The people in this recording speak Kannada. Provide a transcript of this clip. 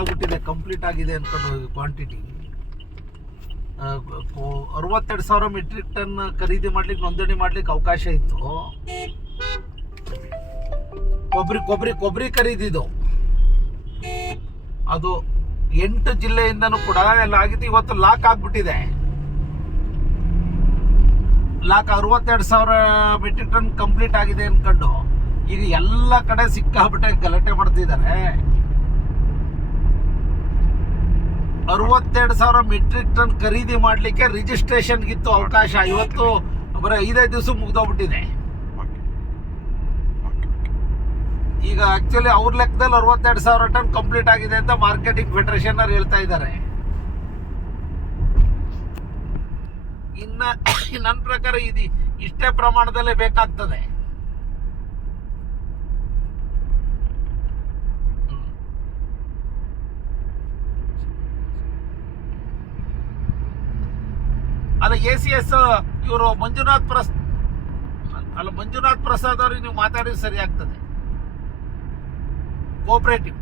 ಆಗ್ಬಿಟ್ಟಿದೆ ಕಂಪ್ಲೀಟ್ ಆಗಿದೆ ಅನ್ಕೊಂಡು ಕ್ವಾಂಟಿಟಿ ಅರವತ್ತೆರಡು ಸಾವಿರ ಮೆಟ್ರಿಕ್ ಟನ್ ಖರೀದಿ ಮಾಡ್ಲಿಕ್ಕೆ, ನೋಂದಣಿ ಮಾಡ್ಲಿಕ್ಕೆ ಅವಕಾಶ ಇತ್ತು. ಕೊಬ್ಬರಿ ಕೊಬ್ಬರಿ ಕೊಬ್ಬರಿ ಖರೀದಿದು. ಅದು ಎಂಟು ಜಿಲ್ಲೆಯಿಂದನೂ ಕೂಡ ಎಲ್ಲ ಆಗಿದ್ದು ಇವತ್ತು ಲಾಕ್ ಆಗ್ಬಿಟ್ಟಿದೆ. ಲಾಕ್ ಅರವತ್ತೆರಡು ಸಾವಿರ ಮೆಟ್ರಿಕ್ ಟನ್ ಕಂಪ್ಲೀಟ್ ಆಗಿದೆ ಅನ್ಕೊಂಡು ಈಗ ಎಲ್ಲ ಕಡೆ ಸಿಕ್ಕಾಬಿಟ್ಟೆ ಗಲಾಟೆ ಮಾಡ್ತಿದ್ದಾರೆ. ಅರವತ್ತೆರಡು ಸಾವಿರ ಮೆಟ್ರಿಕ್ ಟನ್ ಖರೀದಿ ಮಾಡಲಿಕ್ಕೆ ರಿಜಿಸ್ಟ್ರೇಷನ್ಗಿತ್ತು ಅವಕಾಶ. ಇವತ್ತು ಬರೀ ಐದೈದು ದಿವಸ ಮುಗ್ದೋಗ್ಬಿಟ್ಟಿದೆ. ಈಗ ಆಕ್ಚುಲಿ ಅವ್ರ ಲೆಕ್ಕದಲ್ಲಿ ಅರವತ್ತೆರಡು ಸಾವಿರ ಟನ್ ಕಂಪ್ಲೀಟ್ ಆಗಿದೆ ಅಂತ ಮಾರ್ಕೆಟಿಂಗ್ ಫೆಡರೇಷನ್ ಅವ್ರು ಹೇಳ್ತಾ ಇದ್ದಾರೆ. ಇನ್ನ, ನನ್ನ ಪ್ರಕಾರ ಇದು ಇಷ್ಟೇ ಪ್ರಮಾಣದಲ್ಲೇ ಬೇಕಾಗ್ತದೆ. ಅಲ್ಲ ಎ ಸಿ ಎಸ್ ಇವರು ಮಂಜುನಾಥ್ ಪ್ರಸ್ ಅಲ್ಲ, ಮಂಜುನಾಥ್ ಪ್ರಸಾದ್ ಅವ್ರಿಗೆ ನೀವು ಮಾತಾಡಿದ್ರೆ ಸರಿ ಆಗ್ತದೆ. ಕೋಆಪರೇಟಿವ್